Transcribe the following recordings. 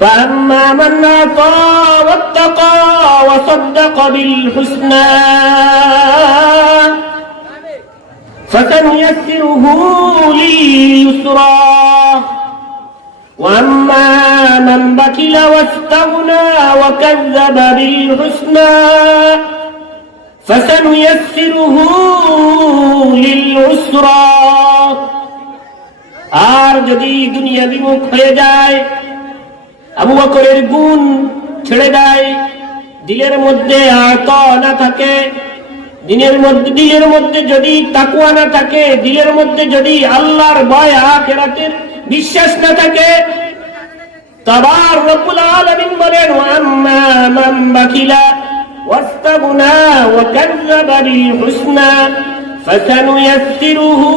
فأما من أعطى واتقى وصدق بالحسنى فسنيسره لليسرى وأما من بخل واستغنى وكذب بالحسنى فسنيسره للعسرى আর যদি দুনিয়া বিমুখ হয়ে যায়, আবু বকরের গুণ ছেড়ে দেয়, দিলের মধ্যে আতা না থাকে, দিলের মধ্যে যদি তাকওয়া না থাকে, দিলের মধ্যে যদি আল্লাহর ভয় আখিরাতের বিশ্বাস না থাকে, তাবার রব্বুল আলামিন বলেন ওয়াম্মা মান বাখিলা ওয়াস্তাগনা ওয়া কাযযাবা বিল হুসনা ফাসানুয়াসসিরুহু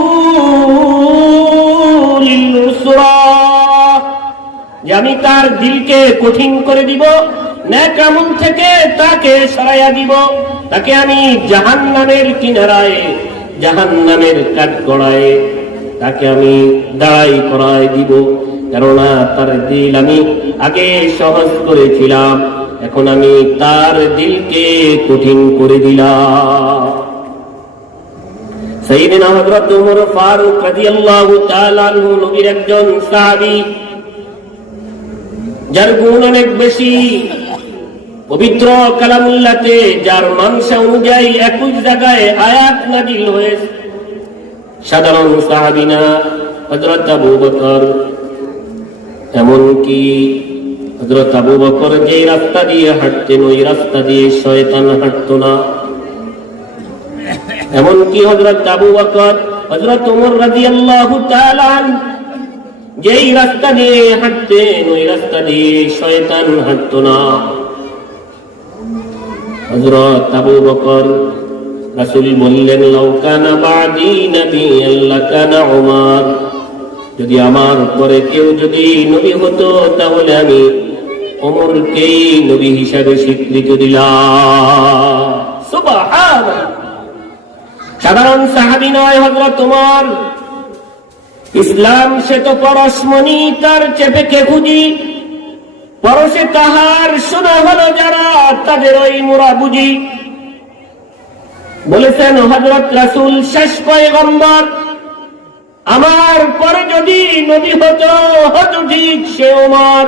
লিল উসরা, যে আমি তার দিলকে কঠিন করে দিব, নেক আমল থেকে তাকে সরাইয়া দিব, তাকে আমি জাহান্নামের কিনারায়, জাহান্নামের কাঠগড়ায় তাকে আমি দাঁড়াই করায় দিব। কেননা তার দিল আমি আগে সহজ করেছিলাম, এখন আমি তার দিলকে কঠিন করে দিলাম। সাইয়েদনা হযরত ওমর ফারুক রাদিয়াল্লাহু তাআলা আনহু নবীর একজন সাহাবী, যার গুণ অনেক বেশি, পবিত্র কালামুল্লাহতে যার মানসা অনুযায়ী 21 জায়গায় আয়াত নাযিল হয়েছে। সাধারণ সাহাবী না, হযরত আবু বকর, এমনকি হযরত আবু বকর যে রাস্তা দিয়ে হাঁটতেন ওই রাস্তা দিয়ে শয়তান হাঁটতো না। এমনকি হযরত আবু বকর, হযরত ওমর রাদিয়াল্লাহু তাআলা আনহু যেই রাস্তা দিয়ে হাঁটতেন ওই রাস্তা দিয়ে শয়তান হাঁটতো না। হযরত আবু বকর, রাসূল বললেন লাউ কানা বাদি নাবিয়্যান লাকানা উমর, যদি আমার পরে কেউ যদি নবী হতো তাহলে আমি ওমরকেই নবী হিসাবে স্বীকৃতি দিলাম। সুবহানাল্লাহ। সাধারণ সাহাবী নয় হযরত ওমর, ইসলাম সে তো পরশমণি তার চেপেকে খুঁজি, পরশে তাহার শোনা হলো যারা তাদের ওই মোরা বুঝি। বলেছেন হযরত রাসূল শেষ পয়গম্বর, আমার পরে যদি নবী হতো হতো ঠিক সে ওমর।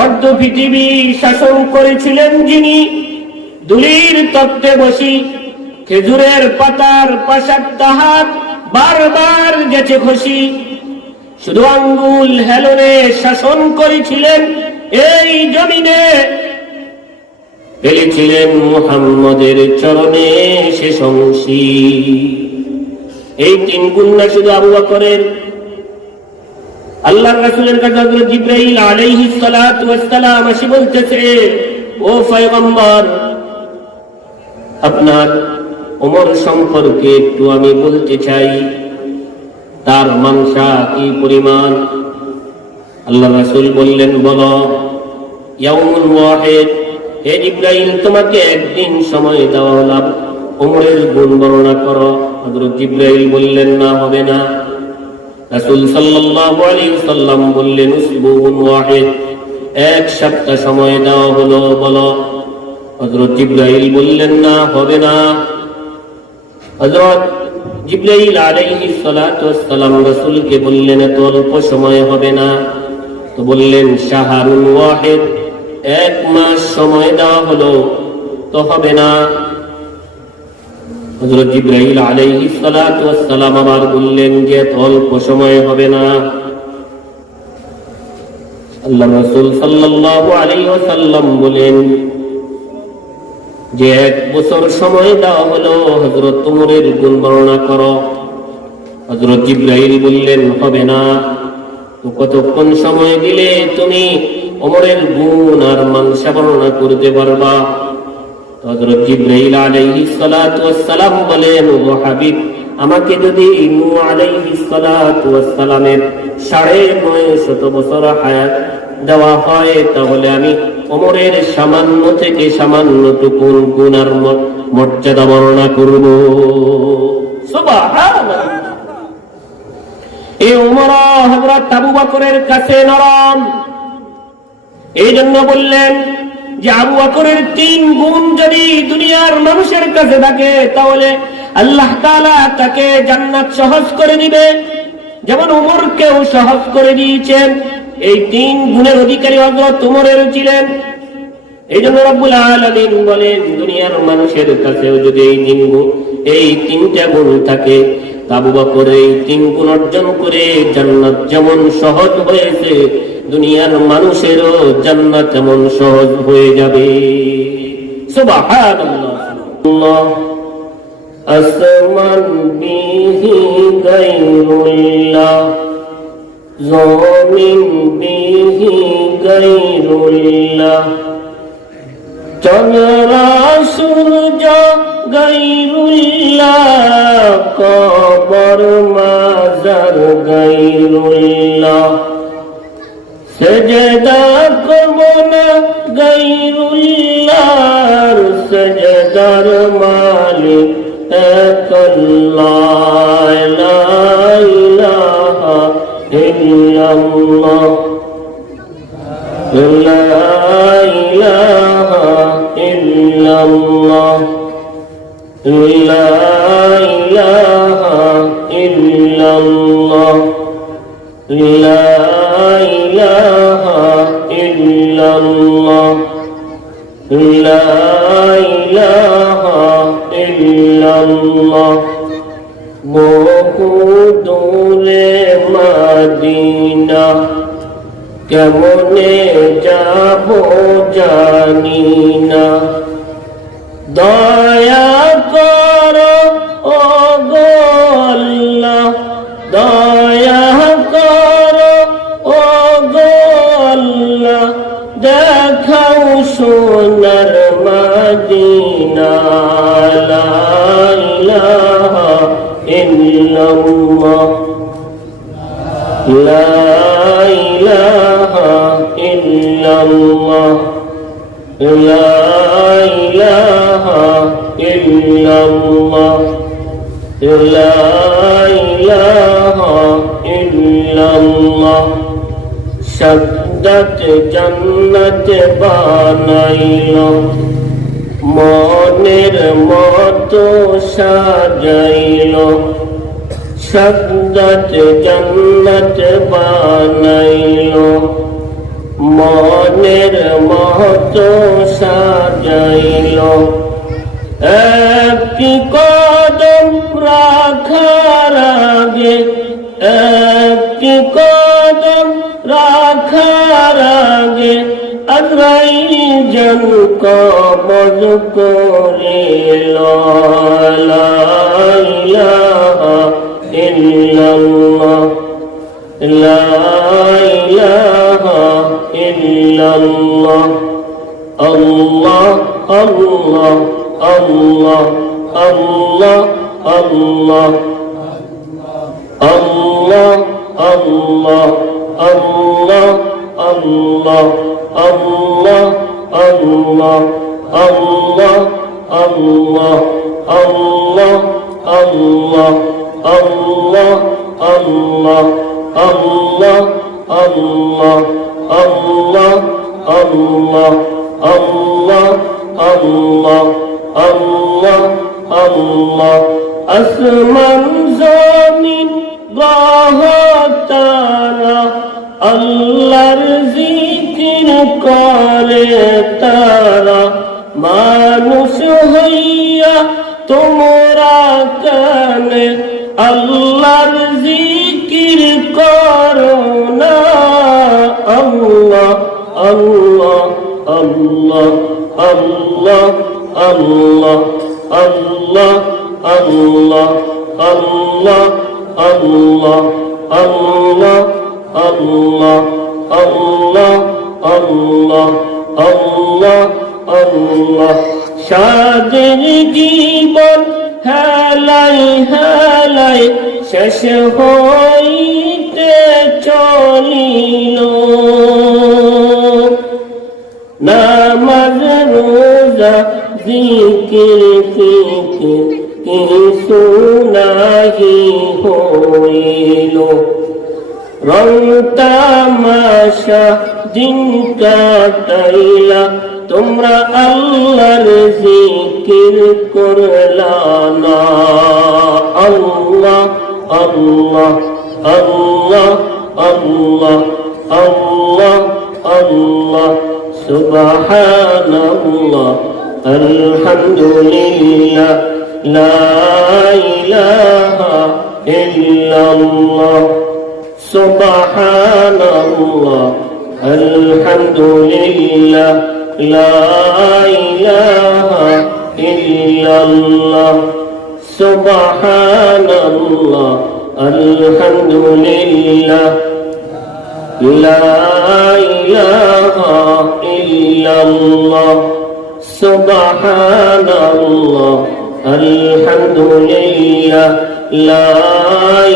অর্ধ পৃথিবী শাসন করেছিলেন যিনি, দুলির তত্ত্বে বসি, খেজুরের পাতার পাশার তাহার বারবার গেছে খসি, শুধু আঙ্গুল হেলনে শাসন করেছিলেন এই জমিনে, পেলেছিলেন মুহাম্মদের চরণে সে সংসি। এই তিন গুণ না শুধু আবু বকরের। আল্লাহর রাসূলের কাছে হযরত জিবরাইল আলাইহিস সালাতু ওয়াস সালাম এসে বলতেছে, ও পয়গম্বর, আপনার ওমর সম্পর্কে একটু আমি বলতে চাই, তার মানসা কি পরিমাণ। আল্লাহর রাসূল বললেন, বলো। ইয়াউমুল ওয়াহিদ, হে জিবরাইল, তোমাকে একদিন সময় দেওয়া হলো, ওমরের গুণ বর্ণনা করো। হযরত জিবরাইল বললেন, না, হবে না। রাসূল সাল্লাল্লাহু আলাইহি ওয়াসাল্লাম বললেন, উসবুউন ওয়াহিদ, এক সপ্তাহ সময় দেওয়া হলো, বলো। হযরত জিবরাইল বললেন, না, হবে না। হযরত জিবরাইল আলাইহিস সালাতু ওয়াস সালাম রাসূলকে বললেন, এত অল্প সময় হবে না। তো বললেন, শাহরুন ওয়াহিদ, এক মাস সময় দেওয়া হলো, তো হবে না। হযরত জিবরাইল আলাইহিস সালাতু ওয়াস সালাম আবার বললেন যে এত অল্প সময় হবে না। আল্লাহর রাসূল সাল্লাল্লাহু আলাইহি ওয়াসাল্লাম বলেন যে 1 বছর সময় দেওয়া হলো, হযরত ওমরের গুণ বর্ণনা করো। হযরত জিবরাইল বললেন, হবে না। তো কতক্ষণ সময় দিলে তুমি ওমরের গুণ আর মানসা বর্ণনা করতে পারবা? হযরত জিবরাইল আলাইহিস সালাতু ওয়াস সালাম বলেন, ও হাবিব, আমাকে যদি নূহ আলাইহিস সালাতু ওয়াস সালামের 950 বছর হায়াত দেওয়া হয় তাহলে আমি ওমরের সামান্য থেকে সামান্যটুকু গুণ আর মর্যাদা বর্ণনা করব। সুবহানাল্লাহ। এই ওমর হযরত আবু বকরের কাছে নরম, এই জন্য বললেন যে আবু বকরের 3 গুণ যদি দুনিয়ার মানুষের কাছে থাকে তাহলে আল্লাহ তাআলা তাকে জান্নাত সহজ করে দিবে, যেমন ওমরকেও সহজ করে দিয়েছেন। এই 3 গুণের অধিকারী হযরত ওমরের ছিলেন। এই জন্য রব্বুল আলামিন বলেন দুনিয়ার মানুষের কাছেও যদি এই 3টা গুণ থাকে, আবু বকর এই 3 গুণ অর্জন করে জান্নাত যেমন সহজ হয়েছে, দুনিয়ার মানুষেরও জান্নাত তেমন সহজ হয়ে যাবে। সুবহানাল্লাহ। আসমান বিহি গায়রুল্লাহ, জমিন বিহি গায়রুল্লাহ, চন্দ্র সূর্য গায়রুল্লাহ, কবর মাজার গায়রুল্লাহ, সেজদা করব না গায়রুল্লাহ, সেজদার মালিক এক আল্লাহ, লা ইলাহা ইল্লাল্লাহ, লা ইলাহা ইল্লাল্লাহ, লা ইলাহা ইল্লাল্লাহ, লা ইলাহা ইল্লাল্লাহ, লা ইলাহা ইল্লাল্লাহ। বহু দূরে মদিনা কেমনে যাব জানি না, দয়া করো ও গো আল্লাহ, দয়া করো ও গো আল্লাহ, দেখাও সোনার মদিনা, লা ইলাহা ইল্লাল্লাহ, লা ইলাহা ইল্লাল্লাহ, লা ইলাহা ইল্লাল্লাহ, লা ইলাহা ইল্লাল্লাহ। সাদ্দাত জান্নাত বানাইলো, মনের মতো সাজাইলো, সাদ্দাত জান্নাত বানাইলো, মনের মতো সাজাইলো। একটি কদম রাখার আগে, একটি কদম রাখার আগে আজরাইল যেন কবজ করিল, লা ইলাহা ইল্লাল্লাহ, লা ইলাহা ইল্লাল্লাহ, আল্লাহ আল্লাহ আল্লাহ আল্লাহ আল্লাহ, আল্লাহ আল্লাহ আল্লাহ আল্লাহ, আল্লাহ আল্লাহ আল্লাহ আল্লাহ, আল্লাহ আল্লাহ আল্লাহ আল্লাহ, আল্লাহ আল্লাহ আল্লাহ আল্লাহ, আল্লাহ আল্লাহ আল্লাহ আল্লাহ। আসমান জমিন গ্রহ তারা আল্লাহর জিকির করে তারা, মানুষ হইয়া তোমরা কেন আল্লাহর জিকির করো না, আল্লাহ আল্লাহ আল্লাহ আল্লাহ আল্লাহ আল্লাহ আল্লাহ আল্লাহ আল্লাহ আল্লাহ আল্লাহ আল্লাহ আল্লাহ আল্লাহ আল্লাহ। সাদের জীবন হেলাই হেলাই শেষ হইতে চলিল, নামাজ রোজা জিকির ফিকির কিছু নাহি হইল, রং তামাশা দিন কাটাইলা, তোমরা আল্লাহর জিকির করলা না। আল্লাহ আল্লাহ আল্লাহ আল্লাহ আল্লাহ আল্লাহ সুবহানাল্লাহ আলহামদুলিল্লাহ লা ইলাহা ইল্লাল্লাহ সুবহানাল্লাহ আলহামদুলিল্লাহ লা ইলাহা ইল্লাল্লাহ সুবহানাল্লাহ আলহামদুলিল্লাহ লা ইলাহা ইল্লাল্লাহ সুবহানাল্লাহ আলহামদুলিল্লাহ লা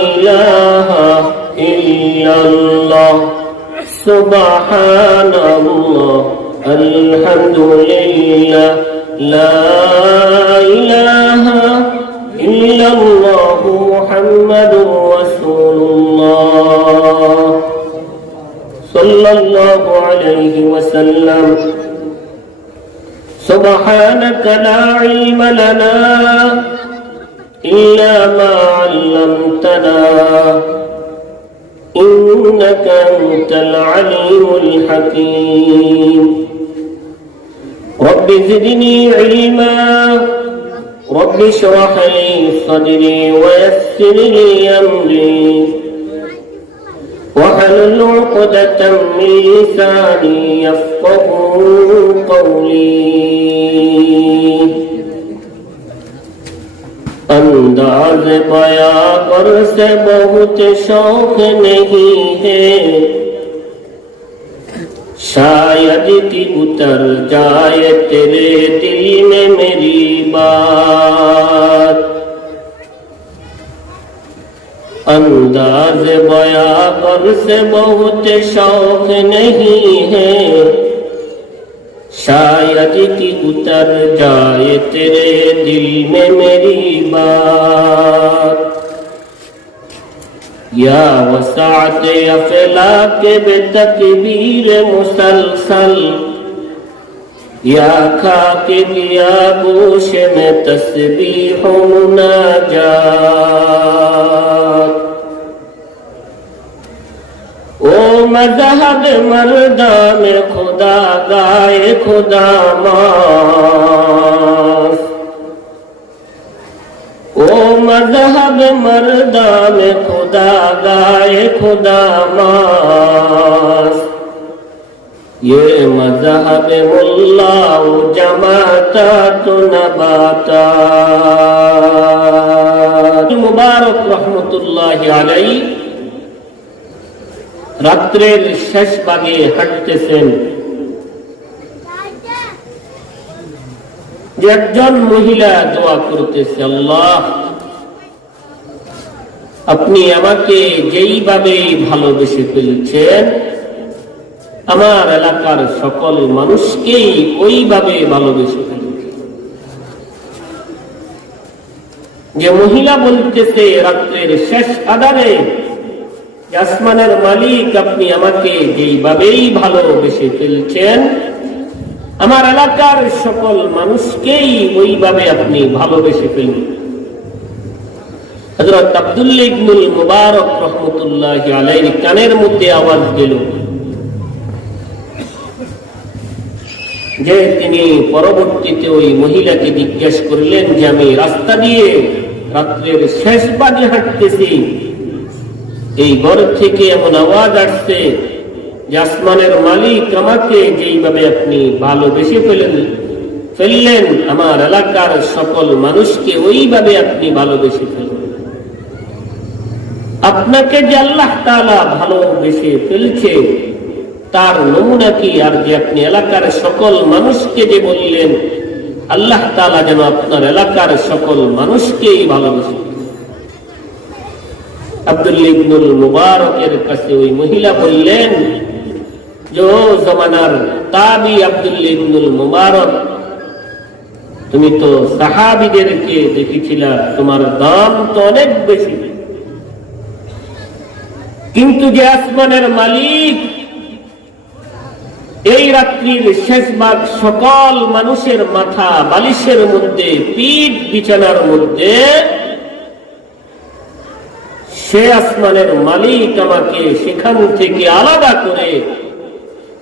ইলাহা ইল্লাল্লাহ সুবহানাল্লাহ আলহামদুলিল্লাহ লা ইলাহা ইল্লাল্লাহ মুহাম্মাদুর রাসূলুল্লাহ সাল্লাল্লাহু আলাইহি ওয়াসাল্লাম। সুবহানাকা লা ইলমা লানা ইল্লা মা 'আল্লামতানা ইন্নাকা আনতাল আলিমুল হাকীম। রব্বি জিদনি ইলমা رب اشرح لي صدري ويسر لي أمري واحلل عقدة من لساني يفقهوا قولي। अंदाज बयां पर से बहुत शौक नहीं है, शायद कि उतर जाए तेरे दिल में मेरी बात। अंदाज बयां पर से बहुत शौक नहीं है, शायद कि उतर जाए तेरे दिल में मेरी बात। या वसाअत अफलाक बेतकबीर मुसलसल, या खाके दिया गोश में तस्बीह मुनाजात। ओ मज़हब मर्दा में खुदा गाए खुदा मास, ओ मज़हब मर्दा में खुदा गाए खुदा मास। ये मज़हब मुल्ला जमाता तो नबाता। मुबारक रहमतुल्लाहि अलैहि রাত্রের শেষ ভাগে হাঁটতেছেন, যে একজন মহিলা দোয়া করতেছে, আল্লাহ আপনি আমাকে যেইভাবে ভালোবেসে ফেলছেন, আমার এলাকার সকল মানুষকেই ওইভাবে ভালোবেসে ফেলছেন। যে মহিলা বলতেছে রাত্রের শেষ আধারে, আসমানের মালিক আপনি আমাকে যেইভাবেই ভালোবেসে ফেলছেন, আমার এলাকার সকল মানুষকেই ওইভাবে আপনি ভালোবেসে ফেলুন। হযরত আব্দুল্লাহ ইবনুল মুবারক রাহমাতুল্লাহি আলাইহি কানের মধ্যে আওয়াজ গেল যে তিনি পরবর্তীতে ওই মহিলাকে জিজ্ঞেস করলেন যে আমি রাস্তা দিয়ে রাত্রের শেষ ভাগে হাঁটতেছি, এই ঘর থেকে এমন আওয়াজ আসছে যে আসমানের মালিক আমাকে যেইভাবে আপনি ভালোবেসে ফেললেন, আমার এলাকার সকল মানুষকে ওইভাবে আপনি ভালোবেসে ফেললেন। আপনাকে যে আল্লাহ তাআলা ভালোবেসে ফেলছে তার নমুনা কি? আর যে আপনি এলাকার সকল মানুষকে যে বললেন আল্লাহ তাআলা যেন আপনার এলাকার সকল মানুষকেই ভালোবেসে। আব্দুল্লাহ ইবনুল মুবারকের কাছে ওই মহিলা বললেন যে ও জমানার তাবি আব্দুল্লাহ ইবনুল মুবারক, তুমি তো সাহাবীদেরকে দেখেছিলা, তোমার দাম তো অনেক বেশি, কিন্তু যে আসমানের মালিক এই রাত্রির শেষ ভাগ সকল মানুষের মাথা বালিশের মধ্যে, পিঠ বিছানার মধ্যে, সে আসমানের মালিক আমাকে সেখান থেকে আলাদা করে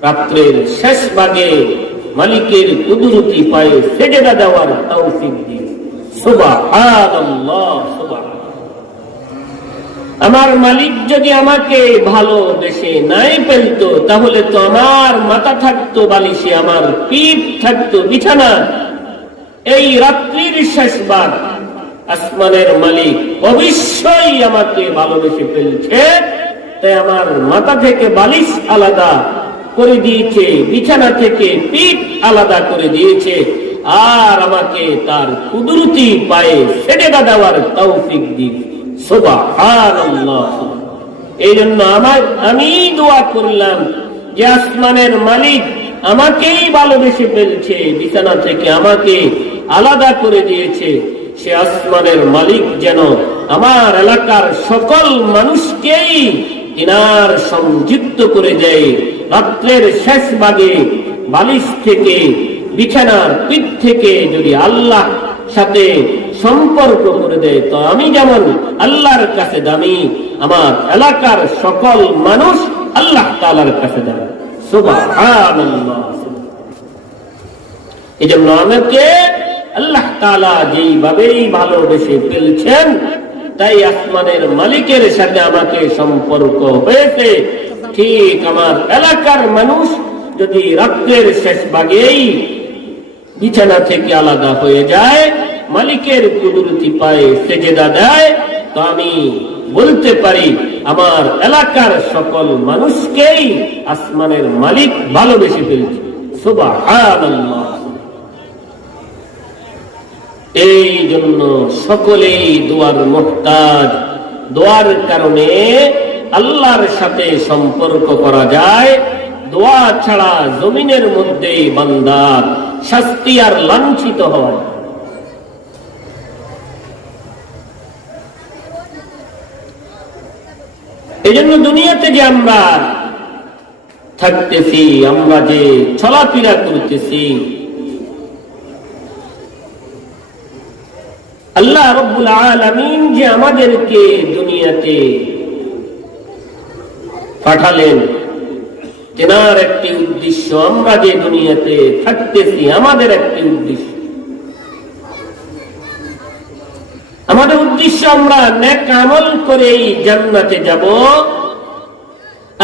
রাত্রের শেষ ভাগে মালিকের কুদরতি পায়ে সেজদা দেওয়ার তৌফিক দিন। সুবহানাল্লাহ, সুবহানাল্লাহ। আমার মালিক যদি আমাকে ভালোবেসে নাই পেলতো, তাহলে তো আমার মাথা থাকতো বালিশে, আমার পিঠ থাকতো বিছানা। এই রাত্রির শেষ ভাগ আসমানের মালিক অবশ্যই আমাকে ভালোবেসে ফেলছে, তাই আমার মাথা থেকে বালিশ আলাদা করে দিয়েছে, বিছানা থেকে পিঠ আলাদা করে দিয়েছে, আর আমাকে তার কুদরতি পায়ে সেজদা দেওয়ার তৌফিক দিয়েছে। সুবহানাল্লাহ। এই জন্য আমি দোয়া করলাম যে আসমানের মালিক আমাকেই ভালোবেসে ফেলছে, বিছানা থেকে আমাকে আলাদা করে দিয়েছে, সে আসমানের মালিক যেন আমার এলাকার সকল মানুষকেই কিনার সংযুক্ত করে দেয়। রাত্রের শেষ ভাগে বালিশ থেকে, বিছানার পিঠ থেকে যদি আল্লাহ সাথে সম্পর্ক করে দেয়, তো আমি যেমন আল্লাহর কাছে দামি, আমার এলাকার সকল মানুষ আল্লাহ তাআলার কাছে দামি। সুবহানাল্লাহ। এই জন্য আমাকে আল্লাহ তাআলা যেইভাবেই ভালোবেসে ফেলছেন, তাই আসমানের মালিকের সাথে আমাকে সম্পর্ক হয়েছে। ঠিক আমার এলাকার মানুষ যদি রাত্রের শেষ ভাগেই বিছানা থেকে আলাদা হয়ে যায়, মালিকের কুদরতি পায়ে সেজদা দেয়, তো আমি বলতে পারি আমার এলাকার সকল মানুষকেই আসমানের মালিক ভালোবেসে ফেলছে। সুবহানাল্লাহ। এই জন্য সকলেই দোয়ার মুহতাজ। দোয়ার কারণে আল্লাহর সাথে সম্পর্ক করা যায়। দোয়া ছাড়া জমিনের মধ্যে বান্দার শাস্তি আর লাঞ্ছিত হয়। এই জন্য দুনিয়াতে যে আমরা থাকতেছি, আমরা যে চলাফেরা করতেছি, আল্লাহ রাব্বুল আলামিন যে আমাদেরকে দুনিয়াতে পাঠালেন, তেনার একটি উদ্দেশ্য। আমরা যে দুনিয়াতে থাকতেছি, আমাদের একটি উদ্দেশ্য। আমাদের উদ্দেশ্য আমরা নেক আমল করেই জান্নাতে যাব,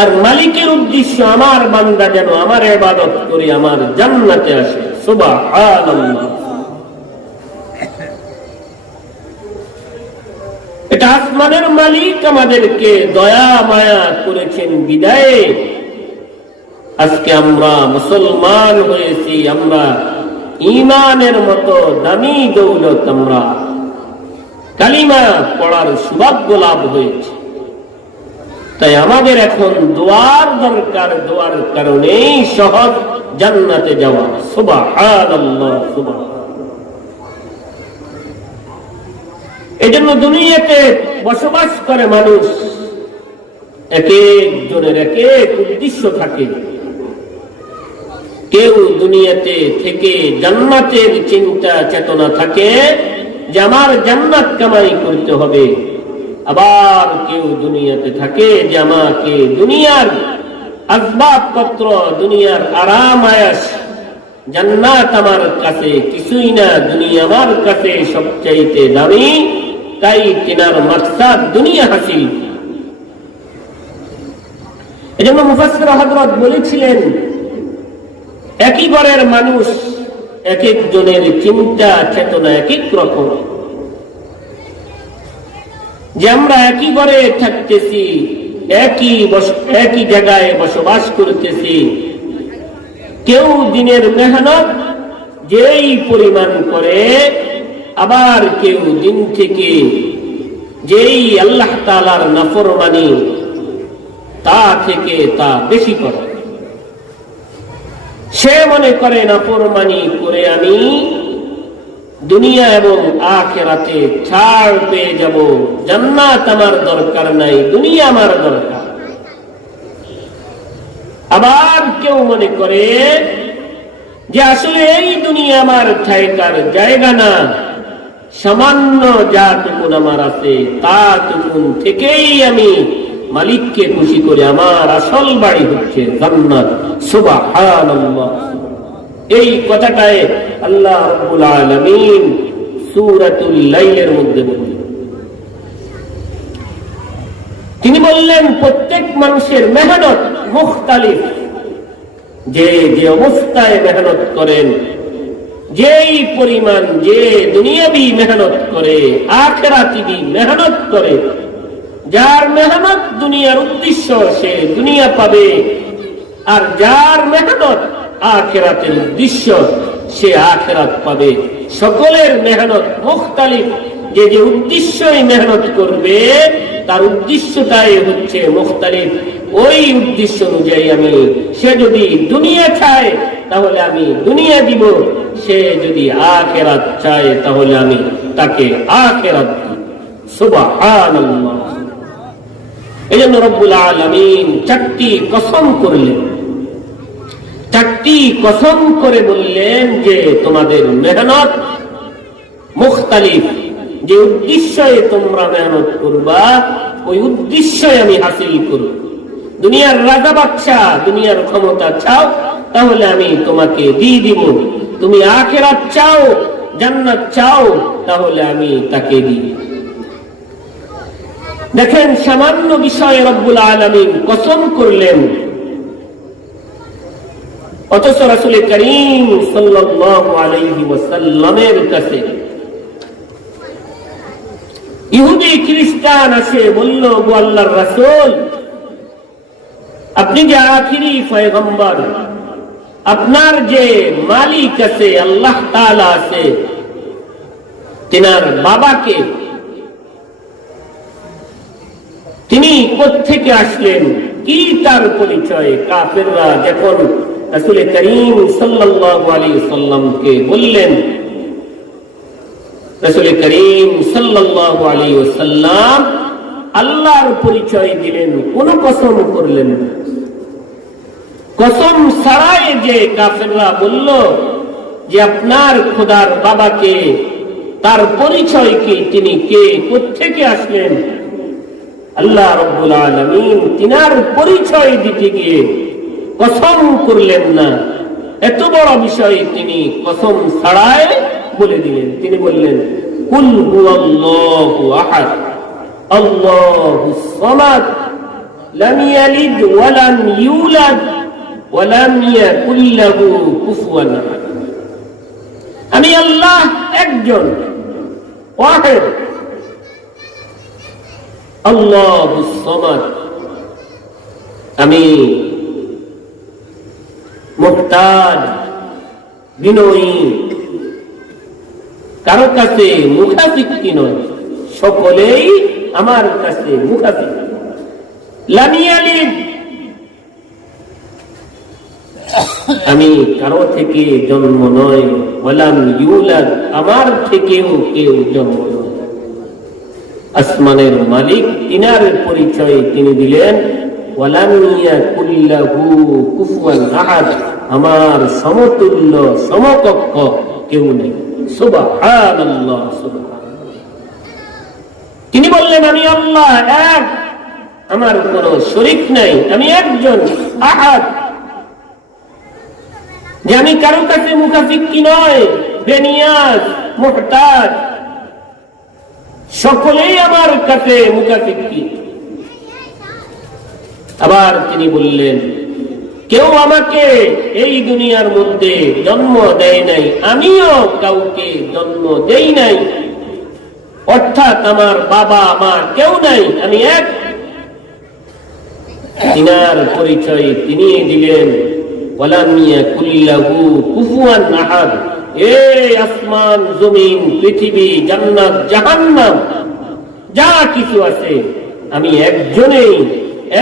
আর মালিকের উদ্দেশ্য আমার বান্দা যেন আমার ইবাদত করে আমার জান্নাতে আসে। সুবহানাল্লাহ। এটা আসমানের মালিক আমাদেরকে দয়া মায়া করেছেন বিদায়ে আজকে আমরা মুসলমান হয়েছি। আমরা ঈমানের মতো দামি দৌলত, আমরা কালিমা পড়ার সৌভাগ্য লাভ হয়েছে। তাই আমাদের এখন দোয়ার দরকার। দোয়ার কারণেই সহজ জান্নাতে যাওয়া। সুবহানাল্লাহ, সুবহানাল্লাহ। এজন্য দুনিয়াতে বসবাস করে মানুষ, এক একজনের এক এক উদ্দেশ্য থাকে। কেউ দুনিয়াতে থেকে জান্নাতের চিন্তা চেতনা থাকে যে আমার জান্নাত কামাই করতে হবে। আবার কেউ দুনিয়াতে থাকে যে আমাকে দুনিয়ার আসবাবপত্র, দুনিয়ার আরাম আয়াস, জান্নাত আমার কাছে কিছুই না, দুনিয়া আমার কাছে সবচাইতে দামি। তাই তিনার মাকসাদ দুনিয়া হাসিল। এজন্য মুফাসসির হযরত বলেছিলেন, একই ঘরের মানুষ, এক একজনের চিন্তা চেতনা এক এক রকম। যে আমরা একই ঘরে থাকতেছি, একই জায়গায় বসবাস করতেছি, কেউ দিনের মেহনত যেই পরিমাণ করে, আবার কেউ দিন থেকে যেই আল্লাহ তাআলার নাফরমানি তা থেকে তা বেশি করে। সে মনে করে নাফরমানি করে আমি দুনিয়া এবং আখিরাতে ছাড় পেয়ে যাব, জান্নাত আমার দরকার নাই, দুনিয়া আমার দরকার। আবার কেউ মনে করে যে আসলে এই দুনিয়া আমার ঠাইকার জায়গা না, সামান্য যাটুকুন আমার আছে তাটুকুন থেকেই আমি মালিককে খুশি করে আমার আসল বাড়ি হচ্ছে জান্নাত। সুবহানাল্লাহ। এই কথাটাই আল্লাহ রাব্বুল আলামিন সূরাতুল লাইলের মধ্যে বললেন। তিনি বললেন প্রত্যেক মানুষের মেহনত মুখতালিফ, যে যে অবস্থায় মেহনত করেন, যেই পরিমাণ যে দুনিয়াবি মেহনত করে, আখিরাতি মেহনত করে, যার মেহনত দুনিয়ার উদ্দেশ্য সে দুনিয়া পাবে, আর যার মেহনত আখিরাতের উদ্দেশ্য সে আখিরাত পাবে। সকলের মেহনত মুখতালিফ, যে যে উদ্দেশ্যই মেহনত করবে তার উদ্দেশ্যটাই হচ্ছে মুখতালিফ। ওই উদ্দেশ্য অনুযায়ী আমি, সে যদি দুনিয়া চায় তাহলে আমি দুনিয়া দিব, সে যদি আখিরাত চায় তাহলে আমি তাকে আখিরাত দিব। সুবহানাল্লাহ। এজন্য রব্বুল আলামিন চারটি কসম করলেন, চারটি কসম করে বললেন যে তোমাদের মেহনত মুখতালিফ, যে উদ্দেশ্যে তোমরা মেহনত করবা ওই উদ্দেশ্যে আমি হাসিল করব। দুনিয়ার রাজা বাদশাহ, দুনিয়ার ক্ষমতা চাও তাহলে আমি তোমাকে দিয়ে দিব। তুমি আখিরাত চাও, জান্নাত চাও তাহলে আমি তাকে দিই। দেখেন সামান্য বিষয়ে রব্বুল আলামিন কসম করলেন, অথচ রাসূল করিম সাল্লাল্লাহু আলাইহি ওয়াসাল্লামের কাছে ইহুদি খ্রিস্টান আসে বলল, গো আল্লাহর রাসূল, আপনি যে আখিরি পয়গম্বর, আপনার যে মালিক আছে আল্লাহ তাআলা আছে, তিনার বাবাকে, তিনি কোত্থেকে আসলেন, কি তার পরিচয়? কাফেররা যখন রাসূল করিম সাল্লাল্লাহু আলাইহি ওয়াসাল্লামকে বললেন, রাসূল করিম সাল্লাল্লাহু আলাইহি ওয়াসাল্লাম আল্লাহর পরিচয় দিলেন, কোন কসম করলেন না। কসম ছাড়াই যে কাফেররা বলল যে আপনার খোদার বাবাকে, তার পরিচয় কি, তিনি কে, কোত্থেকে আসলেন, আল্লাহ রাব্বুল আলামিন তিনার পরিচয় দিতে গিয়ে কসম করলেন না। এত বড় বিষয় তিনি কসম ছাড়াই বলে দিলেন। তিনি বললেন, কুল হুয়াল্লাহু আহাদ আল্লাহুস সামাদ লাম ইয়ালিদ ওয়া লাম ইউলাদ ওয়া লাম ইয়াকুল লাহু কুফুয়ান আহাদ। আমি আল্লাহ একজন, ওয়াহিদ, আল্লাহুস সামাদ, আমি মুহতাজ, বিনয়ী, কারো কাছে মুখাফিক্কি নয়, সকলেই আমার কাছে মুখাফিক্কি। লাম ইয়ালিদ, আমি কারো থেকে জন্ম নয়, ওয়ালাম ইউলাদ, আমার থেকেও কেউ জন্ম নয়। আসমানের মালিক, তিনার পরিচয় তিনি দিলেন, ওয়ালাম ইয়াকুল লাহু কুফুয়ান আহাদ, আমার সমতুল্য সমকক্ষ কেউ নেই। সুবহানাল্লাহ, সুবহানাল্লাহ। তিনি বললেন, আমি আল্লাহ এক, আমার কোন শরীক নাই, আমি একজন আহাদ, যে আমি কারো কাছে মুখাফিক্কি নয়, বেনিয়াজ, মুহতাজ, সকলেই আমার কাছে মুখাফিক্কি। আবার তিনি বললেন, কেউ আমাকে এই দুনিয়ার মধ্যে জন্ম দেয় নাই, আমিও কাউকে জন্ম দেই নাই, অর্থাৎ আমার বাবা আমার কেউ নাই, আমি এক। তিনার পরিচয় তিনি দিলেন, ওয়ালাম ইয়াকুল লাহু কুফুয়ান আহাদ। এই আসমান, জমিন, পৃথিবী, জান্নাত, জাহান্নাম, যা কিছু আছে, আমি একজনেই,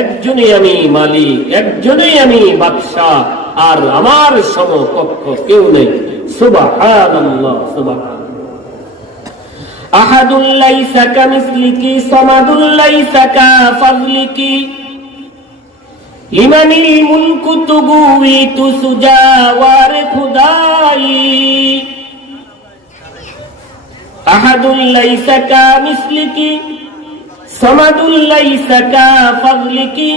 একজনেই আমি মালিক, একজনেই আমি বাদশা, আর আমার সমকক্ষ কেউ নেই। সুবহানাল্লাহ, সুবহানাল্লাহ। আহাদুল লাইসা কামিসলিকি সামাদুল লাইসা কাফাযলিকি লিমানিল মুলকু তুগুইতু সুজাওয়ার খুদাই আহাদুল লাইসা কামিসলিকি সামাদুল লাইসা কাফাযলিকি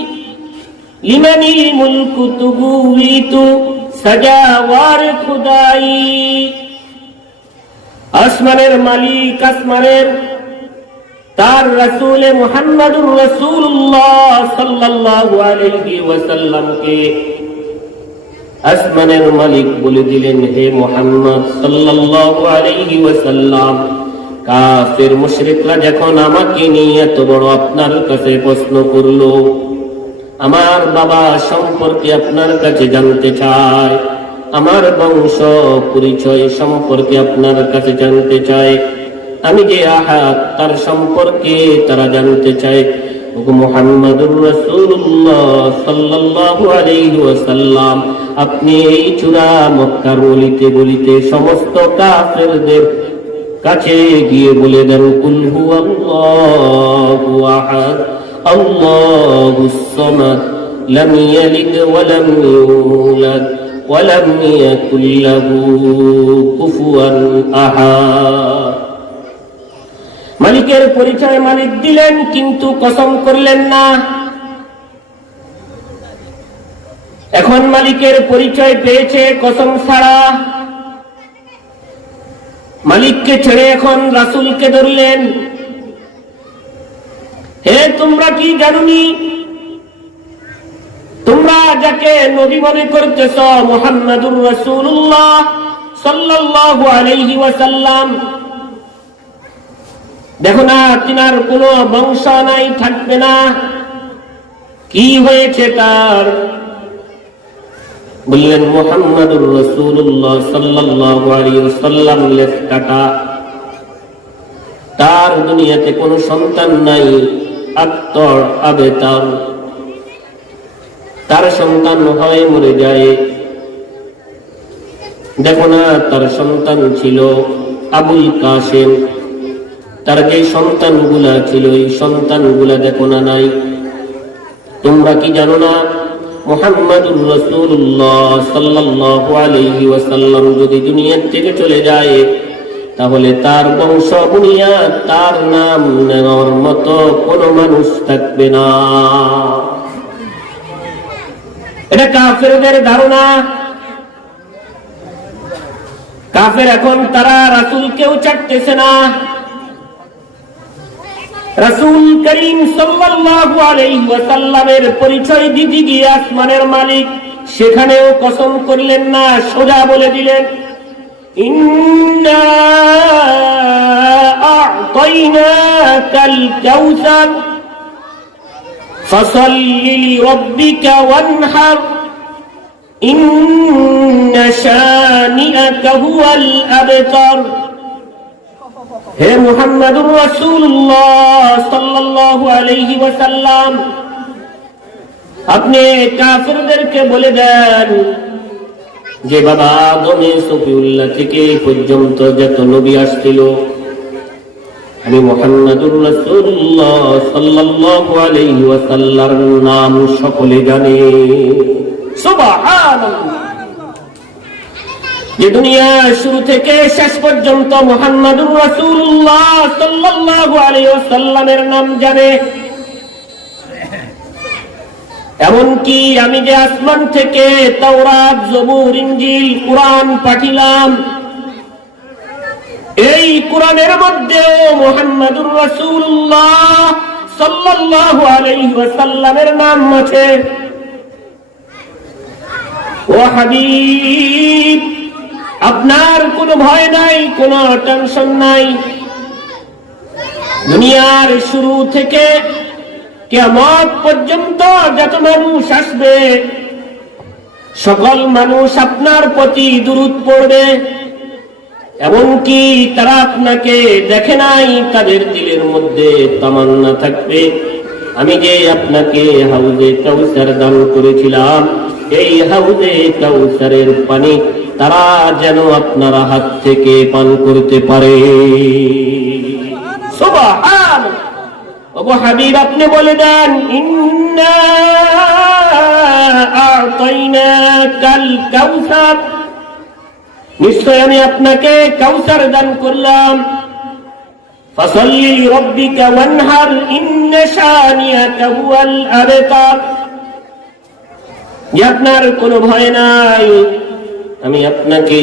লিমানিল মুলকু তুগুইতু সুজাওয়ার খুদাই। আসমানের মালিক আসমানের, তার রাসূল মুহাম্মদুর রাসূলুল্লাহ সাল্লাল্লাহু আলাইহি ওয়াসাল্লামকে আসমানের মালিক বলে দিলেন, হে মুহাম্মদ সাল্লাল্লাহু আলাইহি ওয়াসাল্লাম, কাফের মুশরিকরা যখন আমাকে নিয়ে এত বড় আপনার কাছে প্রশ্ন করলো, আমার বাবা সম্পর্কে আপনার কাছে জানতে চায়, আমার বংশ পরিচয় সম্পর্কে আপনার কাছে জানতে চায়, আমি যে আহাদ তার সম্পর্কে তারা জানতে চায়, মুহাম্মাদুর রাসূলুল্লাহ সাল্লাল্লাহু আলাইহি ওয়াসাল্লাম, আপনি এই চূড়া মক্কার গলিতে গলিতে সমস্ত কাফেরদের কাছে গিয়ে বলে দেন, কুল হুয়াল্লাহু আহাদ আল্লাহুস সামাদ লাম ইয়ালিদ ওয়া লাম ইউলাদ ওয়া লাম ইয়াকুল লাহু কুফুয়ান আহাদ। মালিকের পরিচয় মালিক দিলেন, কিন্তু কসম করলেন না। এখন মালিকের পরিচয় পেয়েছে কসম ছাড়া, মালিককে ছেড়ে এখন রাসূলকে ধরলেন। হে তোমরা কি জানোনি? তোমরা যাকে নবী মনে করতেছ মুহাম্মাদুর রাসূলুল্লাহ সাল্লাল্লাহু আলাইহি ওয়াসাল্লাম, দেখো না তিনার কোনো বংশ নাই, থাকবে না। কি হয়েছে তার? বললেন মুহাম্মাদুর রাসূলুল্লাহ সাল্লাল্লাহু আলাইহি ওয়াসাল্লাম লেফ কাটা, তার দুনিয়াতে কোনো সন্তান নাই, আত্তর আবেতার, তার সন্তান হয় মরে যায়। দেখো না তার সন্তান ছিল আবুল কাসেম, তার যে সন্তানগুলা ছিল এই সন্তানগুলা দেখো না নাই। তোমরা কি জানো না মুহাম্মাদুর রাসূলুল্লাহ সাল্লাল্লাহু আলাইহি ওয়াসাল্লাম যদি দুনিয়া থেকে চলে যায়, তাহলে তার বংশ বুনিয়াদ, তার নাম নেওয়ার মতো কোনো মানুষ থাকবে না। এটা কাফেরদের ধারণা। কাফের এখন তারা রাসূলকেও চাটতেছে না। রাসূল করিম সাল্লাল্লাহু আলাইহি ওয়াসাল্লামের পরিচয় দিতে গিয়ে আসমানের মালিক সেখানেও কসম করলেন না, সোজা বলে দিলেন, ইন্না আ'তাইনাকাল কাউসার ফাসাল্লি লিরাব্বিকা ওয়ানহার ইন্না শানিআকা হুয়াল আবতার। হে মুহাম্মাদুর রাসূলুল্লাহ সাল্লাল্লাহু আলাইহি ওয়াসাল্লাম, আপনি কাফেরদেরকে বলে দেন যে বাবা আদমে সফিউল্লাহ থেকে পর্যন্ত যত নবী আসছিল, আমি মুহাম্মাদুর রাসূলুল্লাহ সাল্লাল্লাহু আলাইহি ওয়াসাল্লামের নাম সকলে জানে। সুবহানাল্লাহ। যে দুনিয়া শুরু থেকে শেষ পর্যন্ত মুহাম্মাদুর রাসূলুল্লাহ সাল্লাল্লাহু আলাইহি ওয়াসাল্লামের নাম জানে। এমনকি আমি যে আসমান থেকে তাওরাত, জবুর, ইনজিল, কুরআন পাঠিলাম, এই কুরআনের মধ্যেও মুহাম্মাদুর রাসূলুল্লাহ সাল্লাল্লাহু আলাইহি ওয়াসাল্লামের নাম আছে। ও হাবিব, আপনার কোনো ভয় নাই, কোনো টেনশন নাই। দুনিয়ার শুরু থেকে কিয়ামত পর্যন্ত যত মানুষ আসবে, সকল মানুষ আপনার প্রতি দুরূদ পড়বে। এমনকি তারা আপনাকে দেখে নাই, তাদের দিলের মধ্যে তামান্না থাকবে, আমি যে আপনাকে হাউজে কাউসার দান করেছিলাম, এই হাউজে কাউসারের পানি তারা যেন আপনার হাত থেকে পান করতে পারে। সুবহানাল্লাহ। ওগো হাবিব, আপনি বলে দেন, ইন্না আ'তাইনাকাল কাউসার, নিশ্চয় আমি আপনাকে কাউসার দান করলাম। ফাসাল্লি লিরাব্বিকা ওয়ানহার ইন্না শানিয়াকা হুয়াল আবতার, যে আপনার কোনো ভয় নাই, আমি আপনাকে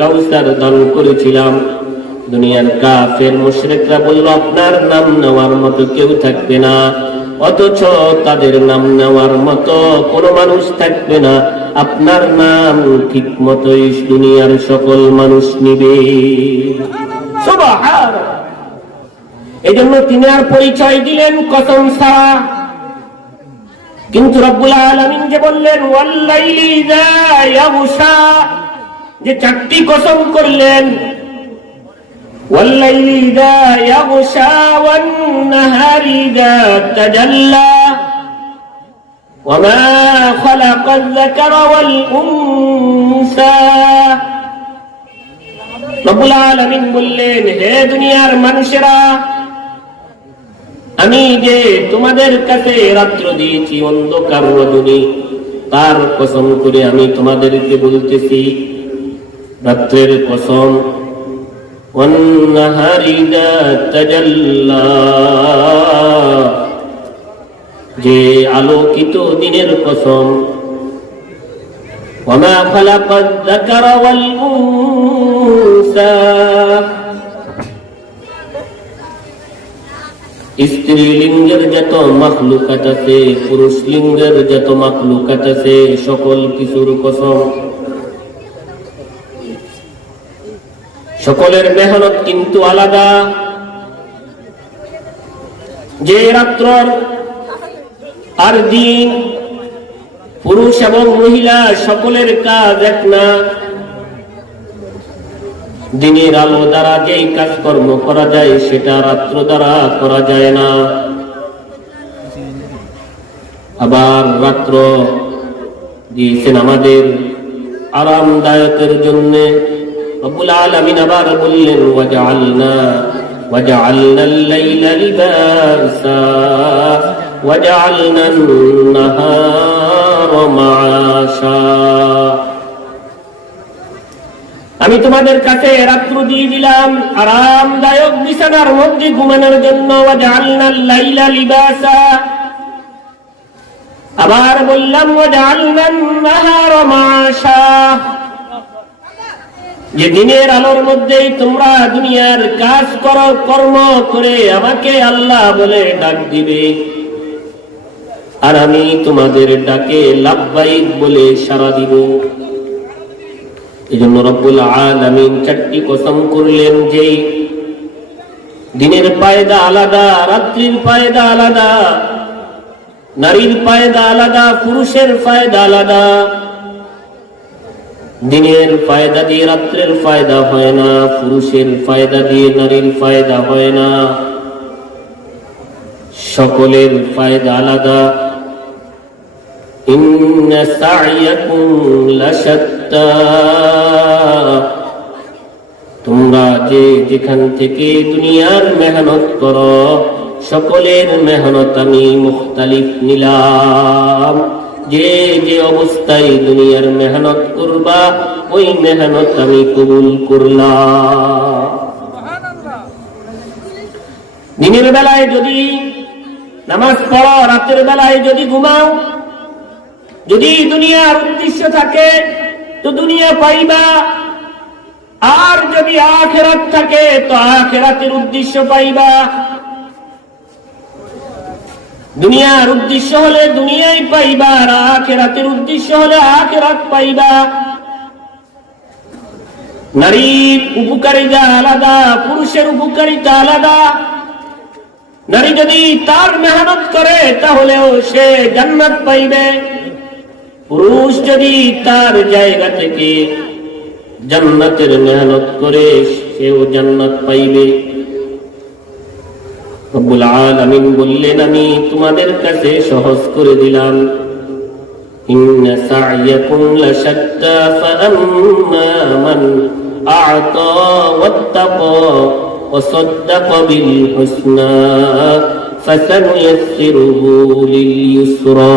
কাউসার দান করেছিলাম। দুনিয়ার কাফের মুশরিকরা বলল আপনার নাম নেওয়ার মতো কেউ থাকবে না, অথচ তাদের নাম নেওয়ার মতো কোনো মানুষ থাকবে না। আপনার নাম ঠিক মতোই দুনিয়ার সকল মানুষ নিবে। সুবহানাল্লাহ। এই জন্য তিনি আর পরিচয় দিলেন কসম ছাড়া। কিন্তু রব্বুল আলামিন যে বললেন ওয়াল্লাইলি ইযা ইয়াগশা, যে চারটি কসম করলেন, ওয়াল্লাইলি ইযা ইয়াগশা ওয়ান নাহারি ইযা তাজাল্লা ওয়া মা খালাকায যাকারা ওয়াল উনসা। রব্বুল আলামিন বললেন, হে দুনিয়ার মানুষেরা, আমি যে তোমাদের কাছে রাত্র দিয়েছি, অন্ধকার রজনী, তার কসম করে আমি তোমাদেরকে বলতেছি, রাত্রের কসম, ওয়ান-নাহারি ইযা তাজাল্লা, যে আলোকিত দিনের কসম, ওয়া মা খালাকায যাকারা ওয়াল উনসা, স্ত্রী লিঙ্গের যত মাখলুকাত আছে, পুরুষ লিঙ্গের যত মাখলুকাত আছে, সকল কিছুর কসম। সকলের মেহনত কিন্তু আলাদা। যে রাত্র আর দিন, পুরুষ এবং মহিলা সকলের কাজ এক না। দিনের আলো দ্বারা যেই কাজকর্ম করা যায় সেটা রাত্র দ্বারা করা যায় না। আবার রাত্র দিয়েছেন আমাদের আরামদায়কের জন্য। রব্বুল আলামিন আবার বললেন ওয়াজআলনাল লাইলা লিবাসা ওয়াজআলনান নাহারা মাআশা, আমি তোমাদের কাছে রাত্র দিয়ে দিলাম আরামদায়ক বিছানার মধ্যে ঘুমানোর জন্য। ওয়াজআলনাল লাইলা লিবাসা, আবার বললাম ওয়াজআলনান নাহারা মাআশা, যে দিনের আলোর মধ্যেই তোমরা দুনিয়ার কাজ করো, কর্ম করে আমাকে আল্লাহ বলে ডাক দিবে, আর আমি তোমাদের ডাকে লাব্বাইক বলে সাড়া দিব। এজন্য রব্বুল আলামিন চারটি কসম করলেন, যে দিনের ফায়দা আলাদা, রাত্রির ফায়দা আলাদা, নারীর ফায়দা আলাদা, পুরুষের ফায়দা আলাদা। দিনের ফায়দা দিয়ে রাত্রের ফায়দা হয় না, পুরুষের ফায়দা দিয়ে নারীর ফায়দা হয় না, সকলের ফায়দা আলাদা। ইন্না সা'য়াকুম লাশাত্তা, তোমরা যে যেখান থেকে দুনিয়ার মেহনত করো, সকলের মেহনত আমি মুখতালিফ নিলাম। যে যে অবস্থায় দুনিয়ার মেহনত করবা, ওই মেহনত আমি কবুল করলাম। দিনের বেলায় যদি নামাজ পড়ো, রাতের বেলায় যদি ঘুমাও, যদি দুনিয়ার উদ্দেশ্য থাকে তো দুনিয়া পাইবা, আর যদি আখিরাত থাকে তো আখিরাতের উদ্দেশ্য পাইবা। দুনিয়ার উদ্দেশ্য হলে দুনিয়াই পাইবা, আর আখিরাতের উদ্দেশ্য হলে আখিরাত পাইবা। নারীর উপকারিতা আলাদা, পুরুষের উপকারিতা আলাদা। নারী যদি তার মেহনত করে তাহলেও সে জান্নাত পাইবে, পুরুষ যদি তার জায়গা থেকে জান্নাতের মেহনত করে সেও জান্নাত পাইবে। রব্বুল আলামিন বললেন, আমি তোমাদের কাছে সহজ করে দিলাম। ইন্না সা'য়াকুম লাশাত্তা ফাআম্মা মান আ'তা ওয়াত্তাকা ওয়া সাদ্দাকা বিল হুসনা ফাসানুয়াসসিরুহু লিল ইউসরা।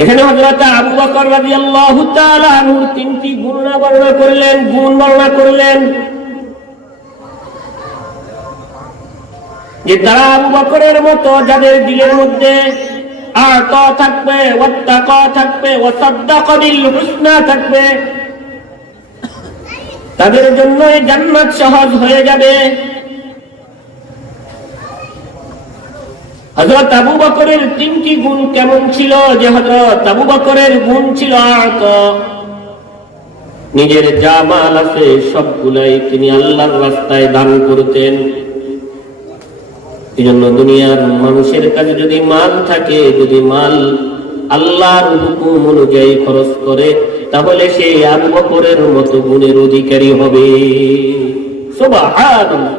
এখানে হযরত আবু বকর রাদিয়াল্লাহু তাআলা আনহুর তিনটি গুণ বর্ণনা করলেন যে তারা আবু বকরের মতো যাদের দিলের মধ্যে আতা থাকবে, ওয়াত্তাকা থাকবে, ওয়াসাদ্দাকা বিল হুসনা থাকবে, তাদের জন্য জান্নাত সহজ হয়ে যাবে। হযরত আবু বকরের তিনটি গুণ কেমন ছিল? যে হযরত আবু বকরের গুণ ছিল আতা, নিজের যা মাল আছে সবগুলাই তিনি আল্লাহর রাস্তায় দান করতেন। এজন্য দুনিয়ার মানুষের কাছে যদি মাল থাকে, যদি মাল আল্লাহর হুকুম অনুযায়ী খরচ করে, তাহলে সে আবু বকরের মতো গুণের অধিকারী হবে। সুবহানাল্লাহ।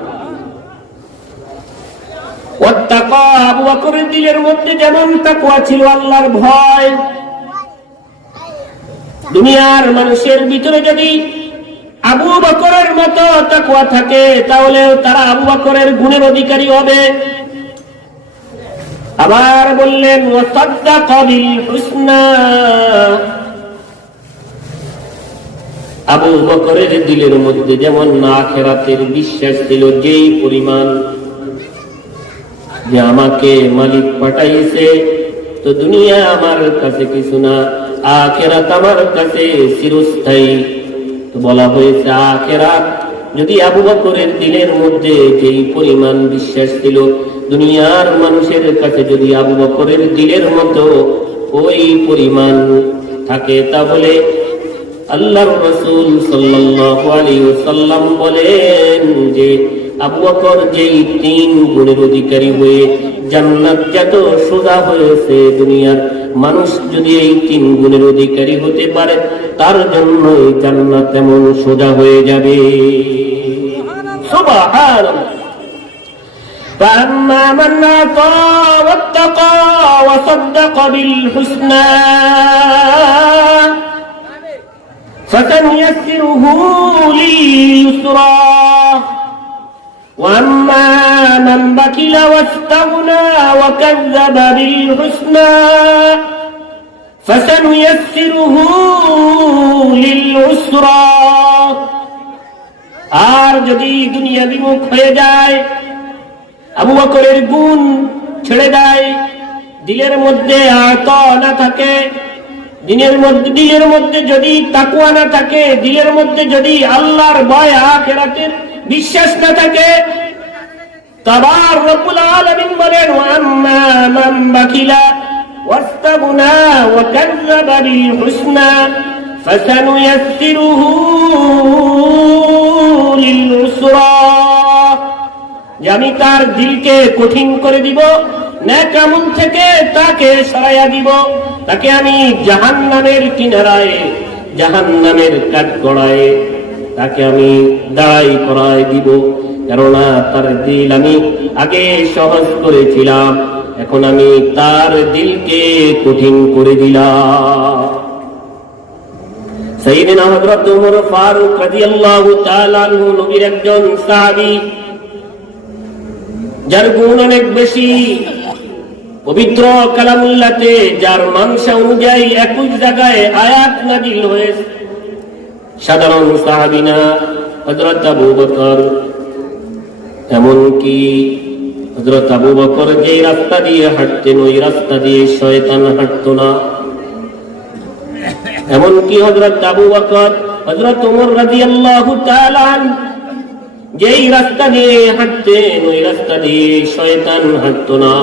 ওয়াত্তাকা, আবু বকরের দিলের মধ্যে যেমন তাকওয়া ছিল, আল্লাহর ভয়। দুনিয়ার মানুষের ভিতরে যদি আবু বকরের মতো তাকওয়া থাকে, তাহলে তারা আবু বকরের গুণের অধিকারী হবে। আবার বললেন ওয়াসাদ্দাকা বিল হুসনা, আবু বকরের দিলের মধ্যে যেমন আখিরাতের বিশ্বাস ছিল, যেই পরিমাণ যে আমাকে মালিক পাঠাইছে, তো দুনিয়া আমার কাছে কিছু না, আখিরাত আমার কাছে চিরস্থায়ী। তো বলা হয়েছে আখিরাত যদি আবু বকরের দিলের মধ্যে যেই পরিমাণ বিশ্বাস ছিল, দুনিয়ার মানুষের কাছে যদি আবু বকরের দিলের মতো ওই পরিমাণ থাকে, তাহলে আল্লাহর রাসূল সাল্লাল্লাহু আলাইহি ওয়াসাল্লাম বলেন যে আবু বকর যেই তিন গুণের অধিকারী হয়ে জান্নাত যত সোজা হয়েছে, দুনিয়ার মানুষ যদি এই তিন গুণের অধিকারী হতে পারে, তার জন্য এই জান্নাত তেমন সোজা হয়ে যাবে। সুবহানাল্লাহ। فأما من أعطى واتقى وصدق بالحسنى فسنيسره لليسرى وأما من بخل واستغنى وكذب بالحسنى فسنيسره للعسرى। আর যদি দুনিয়া বিমুখ হয়ে যায়, আবু বকরের গুণ ছেড়ে দেয়, দিলের মধ্যে আতা না থাকে, দিলের মধ্যে যদি তাকওয়া না থাকে, দিলের মধ্যে যদি আল্লাহর ভয় আখিরাতের বিশ্বাস না থাকে, তাবার রব্বুল আলামিন বলেন ওয়াম্মা মান বাখিলা ওয়াস্তাগনা ওয়া কাযযাবা বিল হুসনা ফাসানুয়াসসিরুহু লিল উসরা, আমি তার দিলকে কঠিন করে দিব, নেক আমল থেকে তাকে সরাইয়া দিব, তাকে আমি জাহান্নামের কিনারায়, জাহান্নামের কাঠগড়ায় তাকে আমি দাঁড়াই করায় দিব। কেননা তার দিল আমি আগে সহজ করেছিলাম, এখন আমি তার দিলকে কঠিন করে দিলাম। সাইয়েদনা হযরত ওমর ফারুক রাদিয়াল্লাহু তাআলা আনহু নবীর একজন সাহাবী, যার গুণ অনেক বেশি, পবিত্র কালামুল্লাহতে যার মানসা অনুযায়ী 21 জায়গায় আয়াত নাযিল হয়েছে। সাধারণ সাহাবী না, হযরত আবু বকর, এমনকি হযরত আবু বকর যে রাস্তা দিয়ে হাঁটতেন ওই রাস্তা দিয়ে শয়তান হাঁটতো না। এমনকি হযরত আবু বকর, হযরত ওমর রাদিয়াল্লাহু তাআলা যেই রাস্তা দিয়ে হাঁটতেন ওই রাস্তা দিয়ে শয়তান হাঁটতো না।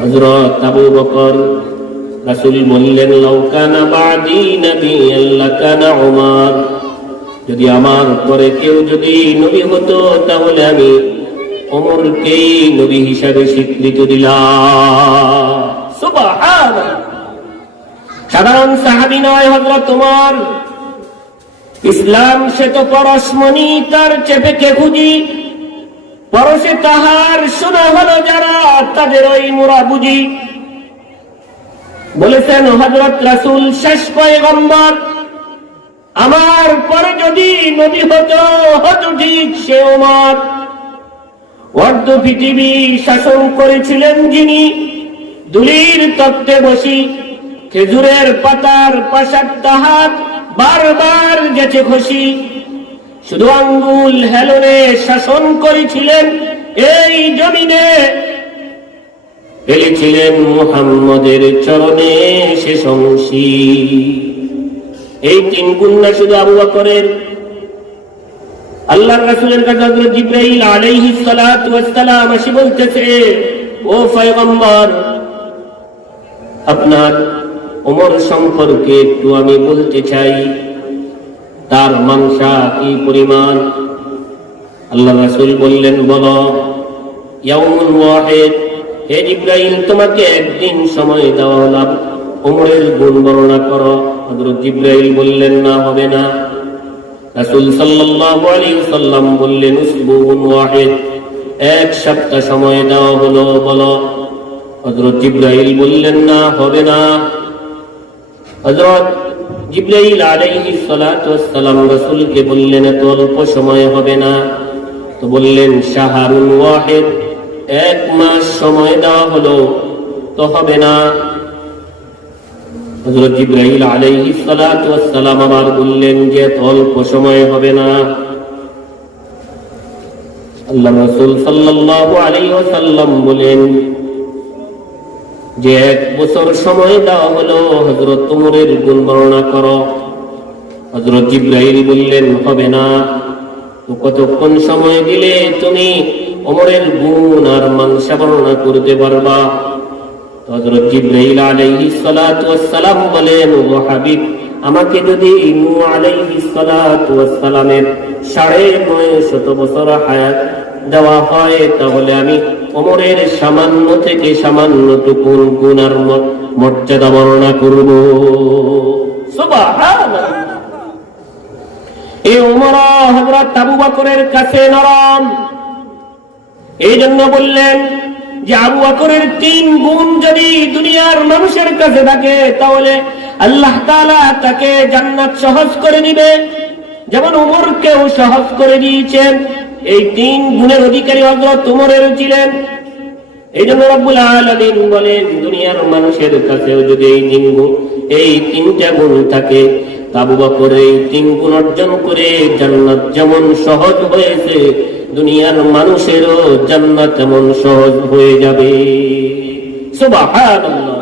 হযরত আবু বকর, রাসূল বললেন লাউ কানা বাদি নাবিয়্যান লাকানা উমর, যদি আমার পরে কেউ যদি নবী হতো তাহলে আমি ওমরকেই নবী হিসাবে স্বীকৃতি দিলাম। সুবহানাল্লাহ। সাধারণ সাহাবী নয় হযরত ওমর, ইসলাম সে তো পরশমণি, তার চেপেকে খুঁজি, পরশে তাহার শোনা হলো যারা, তাদের ওই মোরা বুঝি। বলেছেন হযরত রাসূল শেষ পয়গম্বর, আমার পরে যদি নবী হতো ঠিক সে ওমর। অর্ধ পৃথিবী শাসন করেছিলেন যিনি, দুলির তত্ত্বে বসি, খেজুরের পাতার পাশার তাহাত বারবার গেছে খসি, শুধু আঙ্গুল হেলনে শাসন করেছিলেন এই জমিনে, ফেলেছিলেন মুহাম্মদের চরণে শেষ অংশী। এই তিন গুণ না শুধু আবু বকরের, আল্লাহর রাসূলের কাছে হযরত জিবরাইল আলাইহিস সালাতু ওয়াস সালাম এসে বলতেছে, ও পয়গম্বর, আপনার ওমর সম্পর্কে একটু আমি বলতে চাই, তার মানসা কি পরিমাণ? আল্লাহর রাসূল বললেন, বলো। ইয়াউমুন ওয়াহিদ, হে জিবরাইল, তোমাকে একদিন সময় দেওয়া হলো, ওমরের গুণ বর্ণনা করো। হযরত জিবরাইল বললেন, না, হবে না। রাসূল সাল্লাল্লাহু আলাইহি ওয়াসাল্লাম বললেন, উসবুউন ওয়াহিদ, এক সপ্তাহ সময় দেওয়া হলো, বলো। হযরত জিবরাইল বললেন, না, হবে না। হযরত জিবরাইল আলাইহিস সালাতু ওয়াস সালাম রাসূলকে বললেন, এত অল্প সময় হবে না। তো বললেন, শাহরুন ওয়াহিদ, এক মাস সময় দেওয়া হলো, তো হবে না। হযরত জিবরাইল আলাইহিস সালাতু ওয়াস সালাম আবার বললেন যে এত অল্প সময় হবে না। আল্লাহর রাসূল সাল্লাল্লাহু আলাইহি ওয়াসাল্লাম বলেন যে এক বছর সময় দেওয়া হলো, হযরত ওমরের গুণ বর্ণনা করো। হযরত জিবরাইল বললেন, হবে না। তো কতক্ষণ সময় দিলে তুমি ওমরের গুণ আর মানসা বর্ণনা করতে পারবা? হযরত জিবরাইল আলাইহিস সালাতু ওয়াস সালাম বলেন, ও হাবিব, আমাকে যদি নূহ আলাইহিস সালাতু ওয়াস সালামের ৯৫০ বছর হায়াত দেওয়া হয়, তাহলে আমি ওমরের সামান্য থেকে সামান্যটুকু গুণ আর মর্যাদা বর্ণনা করব। সুবহানাল্লাহ। এই ওমর হযরত আবু বকরের কাছে নরম, এই জন্য বললেন যে আবু বকরের ৩ গুণ যদি দুনিয়ার মানুষের কাছে থাকে, তাহলে আল্লাহ তাআলা তাকে জান্নাত সহজ করে দিবে, যেমন ওমরকেও সহজ করে দিয়েছেন। এই ৩ গুণের অধিকারী হযরত ওমরের ছিলেন। এই জন্য রব্বুল আলামিন বলেন, দুনিয়ার মানুষের কাছেও যদি এই ৩টা গুণ থাকে, আবু বকর এই ৩ গুণ অর্জন করে জান্নাত যেমন সহজ হয়েছে, দুনিয়ার মানুষেরও জান্নাত তেমন সহজ হয়ে যাবে। সুবহানাল্লাহ।